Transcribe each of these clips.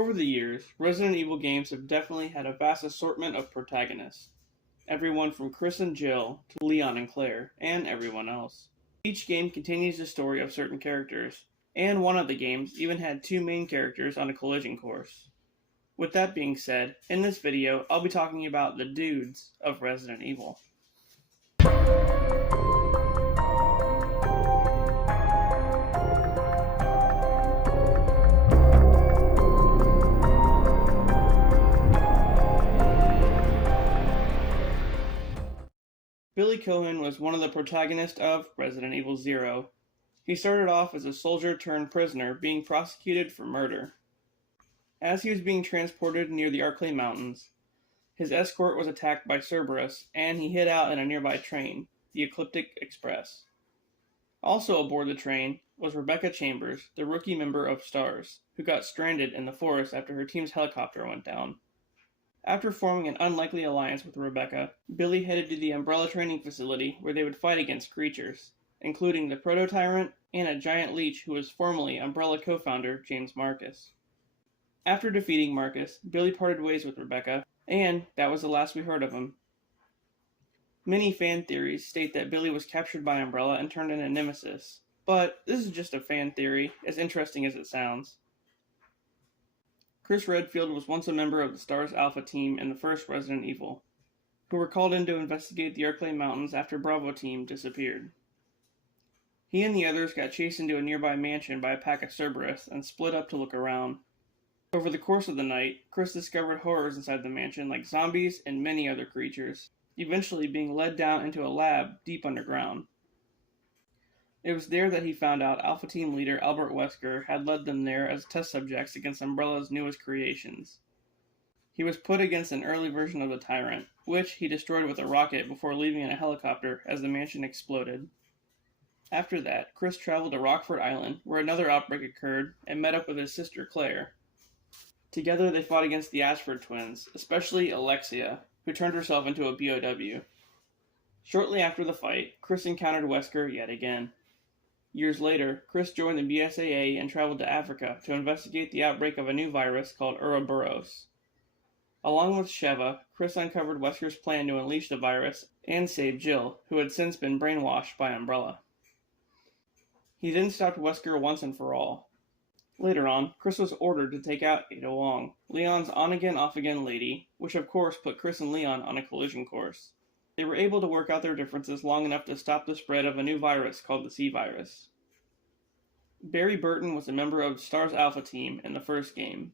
Over the years, Resident Evil games have definitely had a vast assortment of protagonists. Everyone from Chris and Jill to Leon and Claire, and everyone else. Each game continues the story of certain characters, and one of the games even had two main characters on a collision course. With that being said, in this video, I'll be talking about the dudes of Resident Evil. Billy COEN was one of the protagonists of Resident Evil 0. He started off as a soldier turned prisoner being prosecuted for murder. As he was being transported near the Ark Mountains, his escort was attacked by Cerberus and he hid out in a nearby train, the Ecliptic Express. Also aboard the train was Rebecca Chambers, the rookie member of STARS, who got stranded in the forest after her team's helicopter went down. After forming an unlikely alliance with Rebecca, Billy headed to the Umbrella training facility where they would fight against creatures, including the Proto-Tyrant and a giant leech who was formerly Umbrella co-founder James Marcus. After defeating Marcus, Billy parted ways with Rebecca, and that was the last we heard of him. Many fan theories state that Billy was captured by Umbrella and turned into Nemesis, but this is just a fan theory, as interesting as it sounds. Chris Redfield was once a member of the STARS Alpha team in the first Resident Evil, who were called in to investigate the Ark Mountains after Bravo team disappeared. He and the others got chased into a nearby mansion by a pack of Cerberus and split up to look around. Over the course of the night, Chris discovered horrors inside the mansion like zombies and many other creatures, eventually being led down into a lab deep underground. It was there that he found out Alpha Team leader Albert Wesker had led them there as test subjects against Umbrella's newest creations. He was put against an early version of the Tyrant, which he destroyed with a rocket before leaving in a helicopter as the mansion exploded. After that, Chris traveled to Rockford Island, where another outbreak occurred, and met up with his sister Claire. Together they fought against the Ashford twins, especially Alexia, who turned herself into a BOW. Shortly after the fight, Chris encountered Wesker yet again. Years later, Chris joined the BSAA and traveled to Africa to investigate the outbreak of a new virus called Ouroboros. Along with Sheva, Chris uncovered Wesker's plan to unleash the virus and save Jill, who had since been brainwashed by Umbrella. He then stopped Wesker once and for all. Later on, Chris was ordered to take out Ada Wong, Leon's on-again, off-again lady, which of course put Chris and Leon on a collision course. They were able to work out their differences long enough to stop the spread of a new virus called the C virus. Barry Burton was a member of STARS Alpha team in the first game.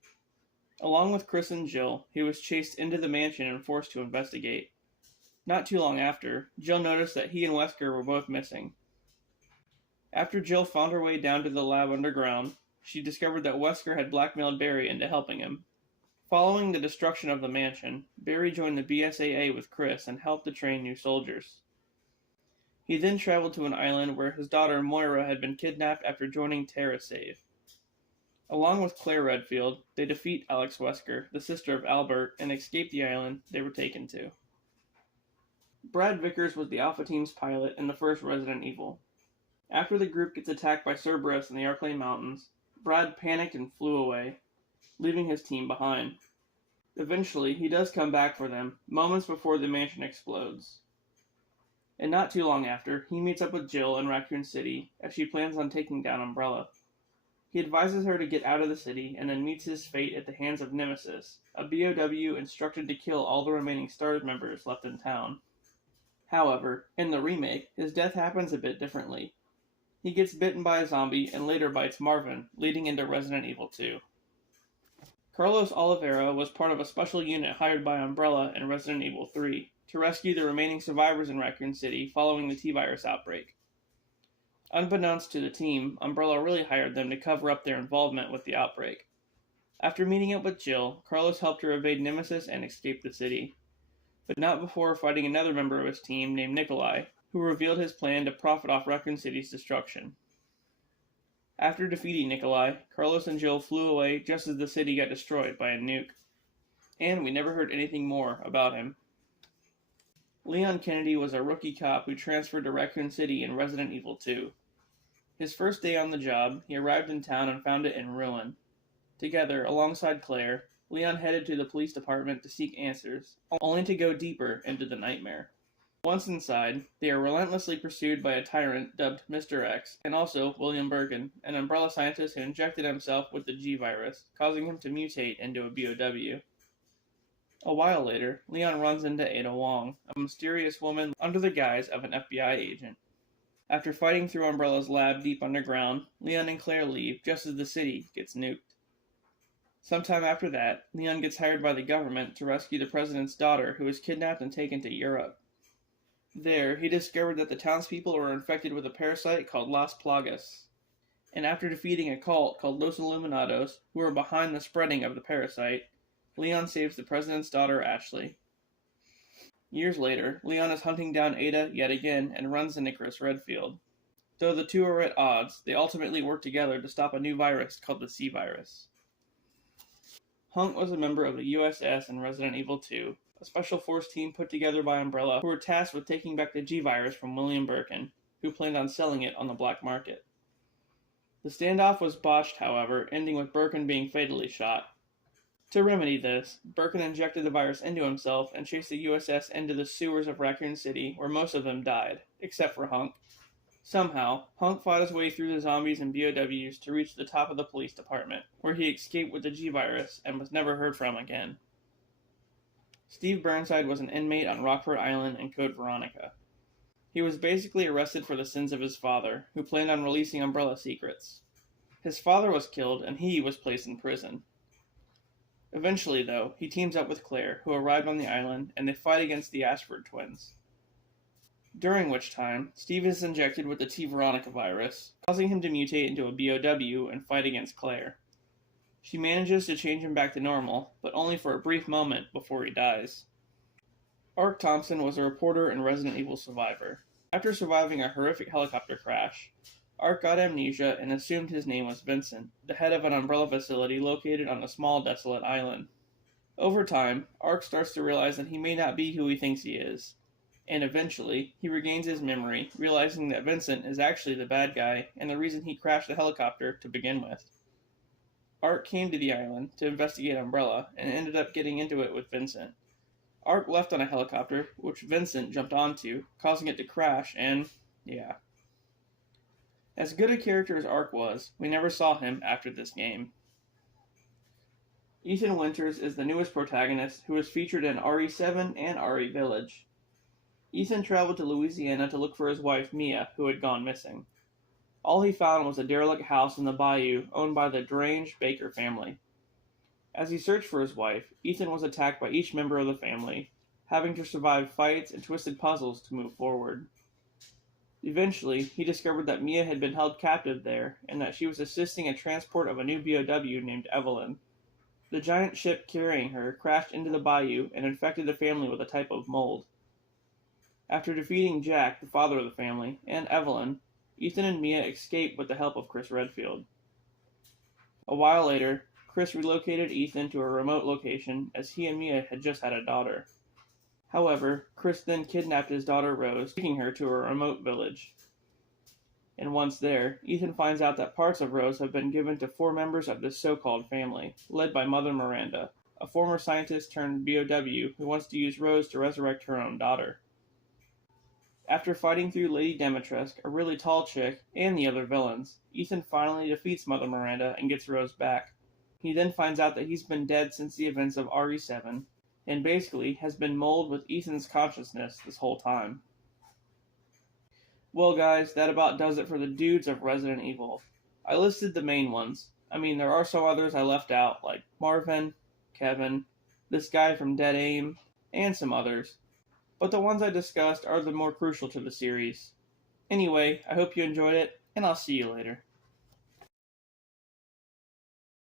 Along with Chris and Jill, he was chased into the mansion and forced to investigate. Not too long after, Jill noticed that he and Wesker were both missing. After Jill found her way down to the lab underground, she discovered that Wesker had blackmailed Barry into helping him. Following the destruction of the mansion, Barry joined the BSAA with Chris and helped to train new soldiers. He then traveled to an island where his daughter Moira had been kidnapped after joining TerraSave. Along with Claire Redfield, they defeat Alex Wesker, the sister of Albert, and escape the island they were taken to. Brad VICKERS was the Alpha Team's pilot in the first Resident Evil. After the group gets attacked by Cerberus in the Ark Mountains, Brad panicked and flew away, leaving his team behind. Eventually, he does come back for them, moments before the mansion explodes. And not too long after, he meets up with Jill in Raccoon City as she plans on taking down Umbrella. He advises her to get out of the city and then meets his fate at the hands of Nemesis, a BOW instructed to kill all the remaining STARS members left in town. However, in the remake, his death happens a bit differently. He gets bitten by a zombie and later bites Marvin, leading into Resident Evil 2. Carlos Oliveira was part of a special unit hired by Umbrella in Resident Evil 3 to rescue the remaining survivors in Raccoon City following the T-Virus outbreak. Unbeknownst to the team, Umbrella really hired them to cover up their involvement with the outbreak. After meeting up with Jill, Carlos helped her evade Nemesis and escape the city, but not before fighting another member of his team named Nikolai, who revealed his plan to profit off Raccoon City's destruction. After defeating Nikolai, Carlos and Jill flew away just as the city got destroyed by a nuke. And we never heard anything more about him. Leon Kennedy was a rookie cop who transferred to Raccoon City in Resident Evil 2. His first day on the job, he arrived in town and found it in ruin. Together, alongside Claire, Leon headed to the police department to seek answers, only to go deeper into the nightmare. Once inside, they are relentlessly pursued by a tyrant dubbed Mr. X, and also William Birkin, an Umbrella scientist who injected himself with the G-Virus, causing him to mutate into a BOW. A while later, Leon runs into Ada Wong, a mysterious woman under the guise of an FBI agent. After fighting through Umbrella's lab deep underground, Leon and Claire leave just as the city gets nuked. Sometime after that, Leon gets hired by the government to rescue the president's daughter, who was kidnapped and taken to Europe. There, he discovered that the townspeople were infected with a parasite called Las Plagas, and after defeating a cult called Los Illuminados, who were behind the spreading of the parasite, Leon saves the president's daughter, Ashley. Years later, Leon is hunting down Ada yet again and runs into Chris Redfield. Though the two are at odds, they ultimately work together to stop a new virus called the C-Virus. HUNK was a member of the USS in Resident Evil 2, a special force team put together by Umbrella who were tasked with taking back the G-Virus from William Birkin, who planned on selling it on the black market. The standoff was botched, however, ending with Birkin being fatally shot. To remedy this, Birkin injected the virus into himself and chased the USS into the sewers of Raccoon City, where most of them died, except for HUNK. Somehow, HUNK fought his way through the zombies and BOWs to reach the top of the police department, where he escaped with the G-Virus and was never heard from again. Steve Burnside was an inmate on Rockford Island in Code Veronica. He was basically arrested for the sins of his father, who planned on releasing Umbrella secrets. His father was killed, and he was placed in prison. Eventually, though, he teams up with Claire, who arrived on the island, and they fight against the Ashford twins. During which time, Steve is injected with the T. Veronica virus, causing him to mutate into a BOW and fight against Claire. She manages to change him back to normal, but only for a brief moment before he dies. Ark Thompson was a reporter and Resident Evil survivor. After surviving a horrific helicopter crash, Ark got amnesia and assumed his name was Vincent, the head of an Umbrella facility located on a small desolate island. Over time, Ark starts to realize that he may not be who he thinks he is, and eventually, he regains his memory, realizing that Vincent is actually the bad guy and the reason he crashed the helicopter to begin with. Ark came to the island to investigate Umbrella and ended up getting into it with Vincent. Ark left on a helicopter, which Vincent jumped onto, causing it to crash, and yeah. As good a character as Ark was, we never saw him after this game. Ethan Winters is the newest protagonist, who is featured in RE7 and RE Village. Ethan traveled to Louisiana to look for his wife Mia, who had gone missing. All he found was a derelict house in the bayou owned by the deranged Baker family. As he searched for his wife, Ethan was attacked by each member of the family, having to survive fights and twisted puzzles to move forward. Eventually, he discovered that Mia had been held captive there, and that she was assisting a transport of a new BOW named Evelyn. The giant ship carrying her crashed into the bayou and infected the family with a type of mold. After defeating Jack, the father of the family, and Evelyn, Ethan and Mia escaped with the help of Chris Redfield. A while later, Chris relocated Ethan to a remote location as he and Mia had just had a daughter. However, Chris then kidnapped his daughter Rose, taking her to a remote village. And once there, Ethan finds out that parts of Rose have been given to 4 members of this so-called family, led by Mother Miranda, a former scientist turned BOW who wants to use Rose to resurrect her own daughter. After fighting through Lady Demetresque, a really tall chick, and the other villains, Ethan finally defeats Mother Miranda and gets Rose back. He then finds out that he's been dead since the events of RE7, and basically has been molded with Ethan's consciousness this whole time. Well guys, that about does it for the dudes of Resident Evil. I listed the main ones. I mean, there are some others I left out, like Marvin, Kevin, this guy from Dead Aim, and some others. But the ones I discussed are the more crucial to the series. Anyway, I hope you enjoyed it, and I'll see you later.